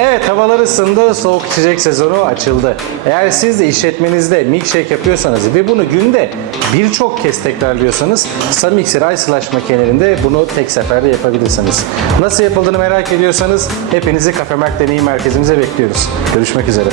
Evet, havalar ısındı, soğuk içecek sezonu açıldı. Eğer siz de işletmenizde milkshake yapıyorsanız ve bunu günde birçok kez tekrarlıyorsanız Samixer Ice Slush makinelerinde bunu tek seferde yapabilirsiniz. Nasıl yapıldığını merak ediyorsanız hepinizi Cafe Merc Deneyim Merkezimize bekliyoruz. Görüşmek üzere.